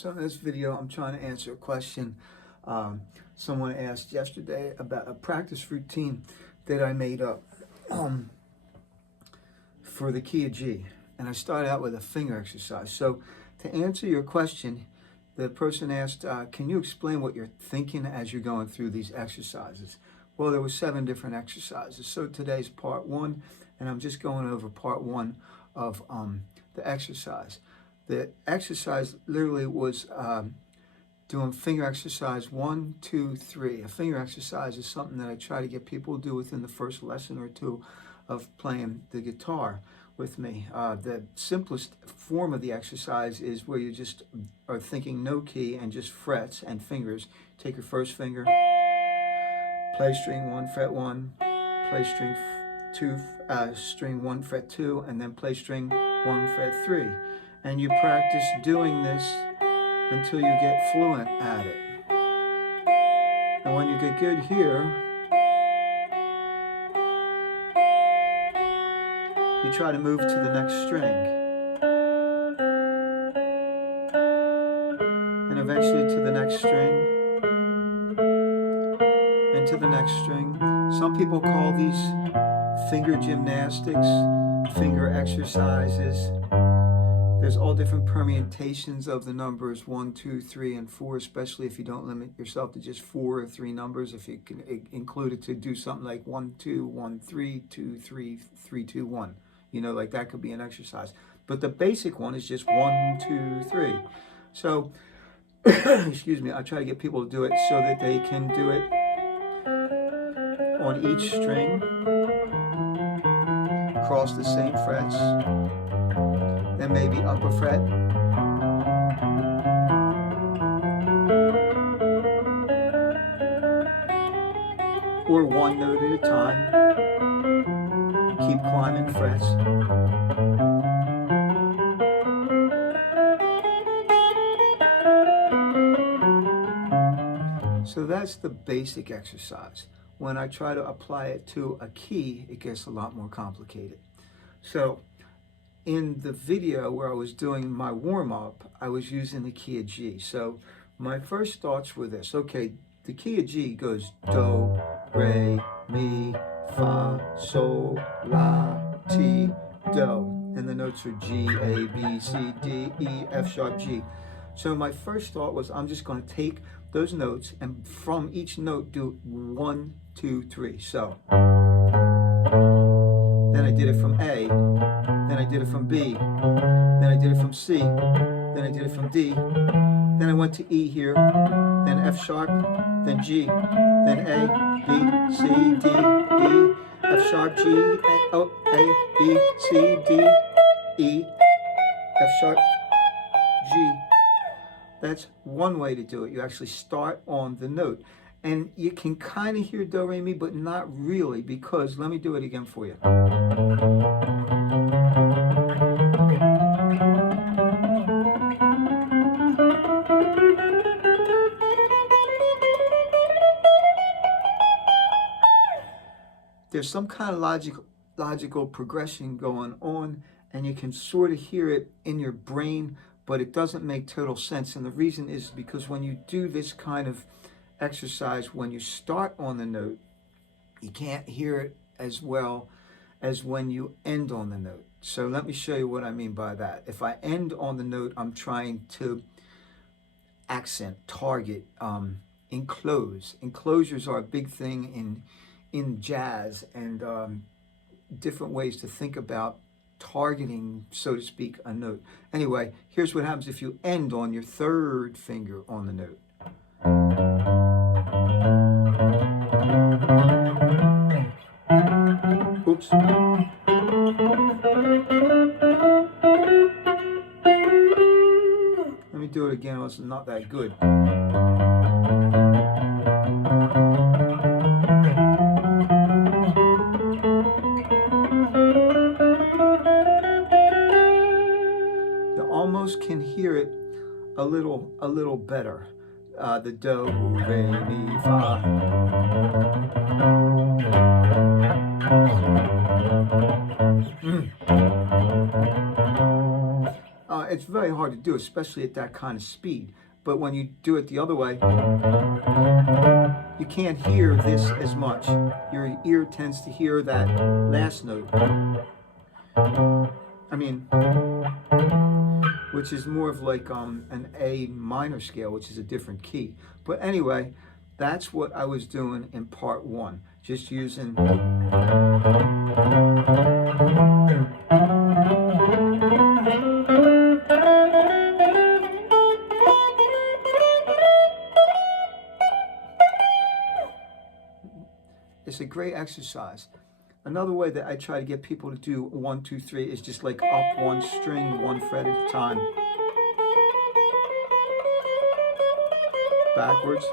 So in this video, I'm trying to answer a question someone asked yesterday about a practice routine that I made up for the key of G. And I started out with a finger exercise. So to answer your question, the person asked, can you explain what you're thinking as you're going through these exercises? Well, there were 7 different exercises. So today's part 1, and I'm just going over part 1 of the exercise. The exercise literally was doing finger exercise 1, 2, 3. A finger exercise is something that I try to get people to do within the first lesson or 2 of playing the guitar with me. The simplest form of the exercise is where you just are thinking no key and just frets and fingers. Take your first finger, play string 1, fret 1, play string 2, string 1, fret 2, and then play string 1, fret 3. And you practice doing this until you get fluent at it. And when you get good here, you try to move to the next string. And eventually to the next string. And to the next string. Some people call these finger gymnastics, finger exercises. There's all different permutations of the numbers 1, 2, 3, and 4, especially if you don't limit yourself to just 4 or 3 numbers. If you can include it to do something like 1, 2, 1, 3, 2, 3, 3, 2, 1. You know, like that could be an exercise. But the basic one is just 1, 2, 3. So, excuse me, I try to get people to do it so that they can do it on each string, across the same frets, then maybe up a fret, or one note at a time. Keep climbing frets. So that's the basic exercise. When I try to apply it to a key, it gets a lot more complicated. So in the video where I was doing my warm-up, I was using the key of G. So my first thoughts were this. Okay, the key of G goes do, re, mi, fa, sol, la, ti, do. And the notes are G, A, B, C, D, E, F sharp, G. So my first thought was I'm just going to take those notes and from each note do 1, 2, 3. So then I did it from A, then I did it from B, then I did it from C, then I did it from D, then I went to E here, then F sharp, then G, then A, B, C, D, E, F sharp, G, A, B, C, D, E, F sharp, G. That's one way to do it. You actually start on the note. And you can kind of hear do, re, mi, but not really, because let me do it again for you. There's some kind of logical progression going on, and you can sort of hear it in your brain, but it doesn't make total sense. And the reason is because when you do this kind of exercise, when you start on the note, you can't hear it as well as when you end on the note. So let me show you what I mean by that. If I end on the note, I'm trying to accent, target, enclose. Enclosures are a big thing in jazz, and different ways to think about targeting, so to speak, a note. Anyway, here's what happens if you end on your 3rd finger on the note. Oops. Let me do it again. It's not that good. Almost can hear it a little better. The do, re, mi, fa. it's very hard to do, especially at that kind of speed. But when you do it the other way, you can't hear this as much. Your ear tends to hear that last note. I mean, which is more of like an A minor scale, which is a different key. But anyway, that's what I was doing in part one, just using it's a great exercise. Another way that I try to get people to do 1, 2, 3 is just like up one string, one fret at a time. Backwards.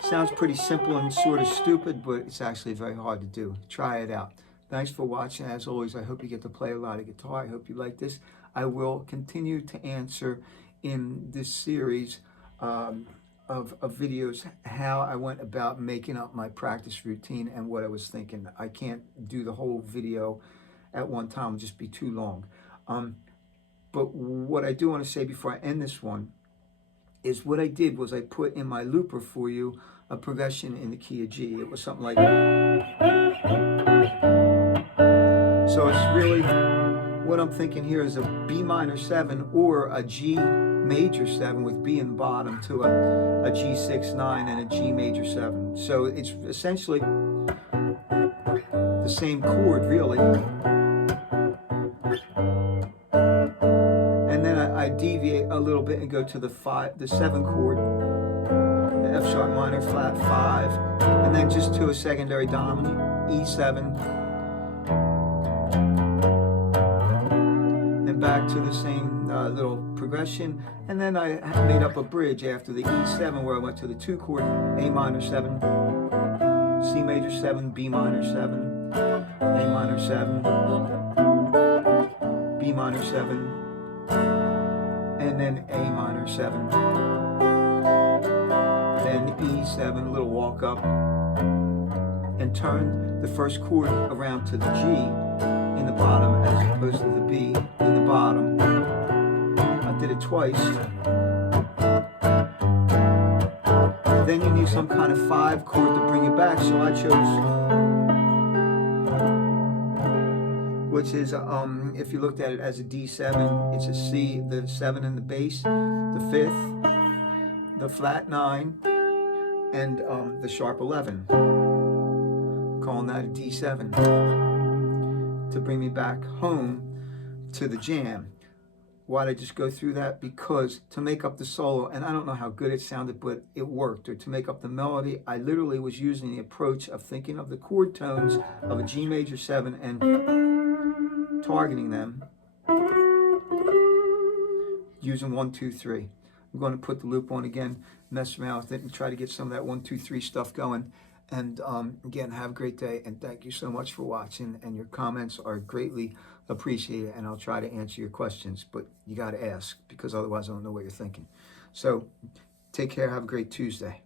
Sounds pretty simple and sort of stupid, but it's actually very hard to do. Try it out. Thanks for watching. As always, I hope you get to play a lot of guitar. I hope you like this. I will continue to answer in this series of videos how I went about making up my practice routine and what I was thinking. I can't do the whole video at one time, it'll just be too long. But what I do want to say before I end this one is what I did was I put in my looper for you a progression in the key of G. It was something like, so it's really, what I'm thinking here is a B minor 7 or a G major 7 with B in the bottom to a G6 9 and a G major 7. So it's essentially the same chord really. And then I deviate a little bit and go to the 7 chord, the F sharp minor flat 5, and then just to a secondary dominant, E7, and back to the same little progression, and then I made up a bridge after the E7 where I went to the 2 chord, A minor 7, C major 7, B minor 7, A minor 7, B minor 7, and then A minor 7, then E7, a little walk up, and turn the first chord around to the G in the bottom as opposed to the B in the bottom. Did it twice. Then you need some kind of 5 chord to bring it back, so I chose, which is if you looked at it as a D7, it's a C, the 7 in the bass, the 5th, the flat 9, and the sharp 11. Calling that a D7 to bring me back home to the jam. Why did I just go through that? Because to make up the solo, and I don't know how good it sounded, but it worked, or to make up the melody, I literally was using the approach of thinking of the chord tones of a G major 7 and targeting them using 1, 2, 3. I'm going to put the loop on again, mess around with it, and try to get some of that 1, 2, 3 stuff going. And again, have a great day, and thank you so much for watching, and your comments are greatly appreciated, and I'll try to answer your questions, but you got to ask, because otherwise I don't know what you're thinking. So take care, have a great Tuesday.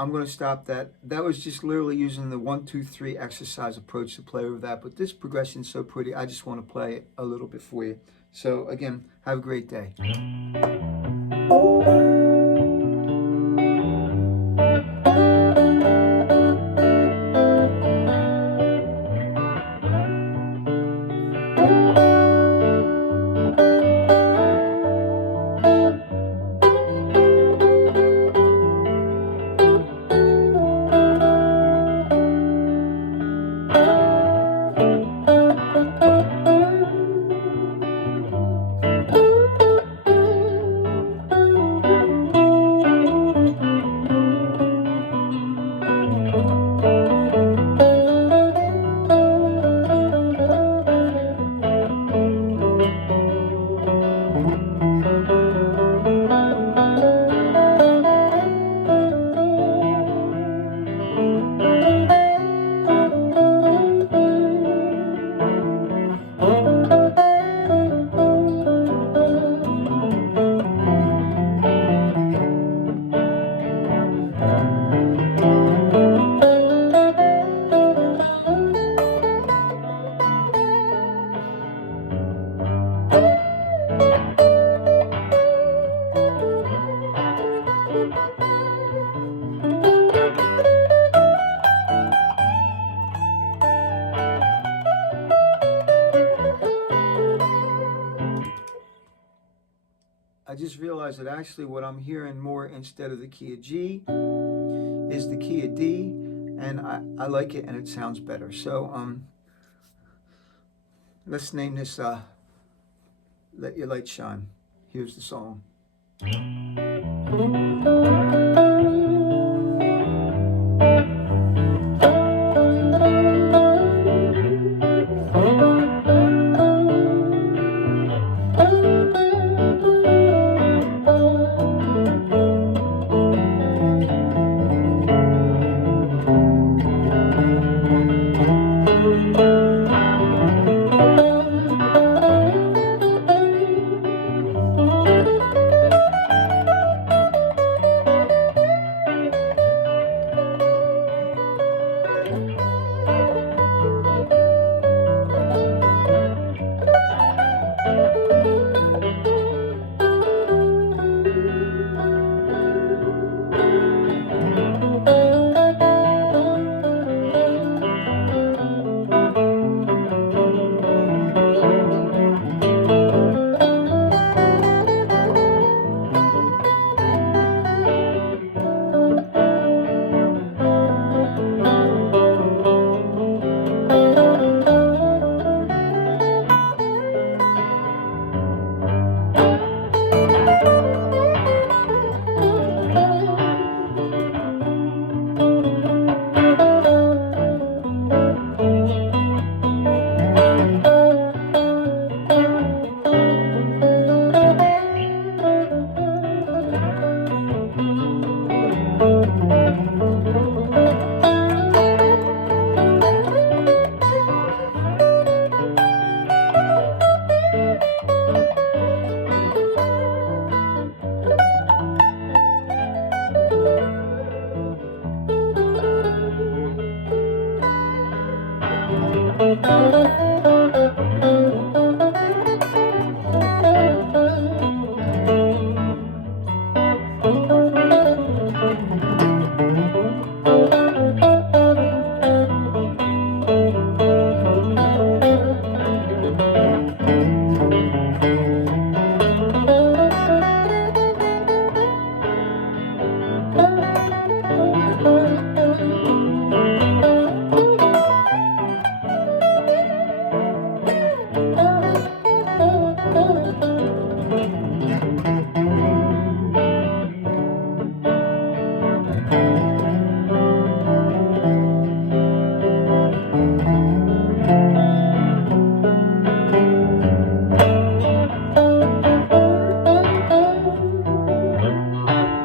I'm going to stop that. That was just literally using the 1, 2, 3 exercise approach to play with that. But this progression is so pretty, I just want to play it a little bit for you. So again, have a great day. realize that actually what I'm hearing more instead of the key of G is the key of D, and I like it and it sounds better. So let's name this Let Your Light Shine. Here's the song.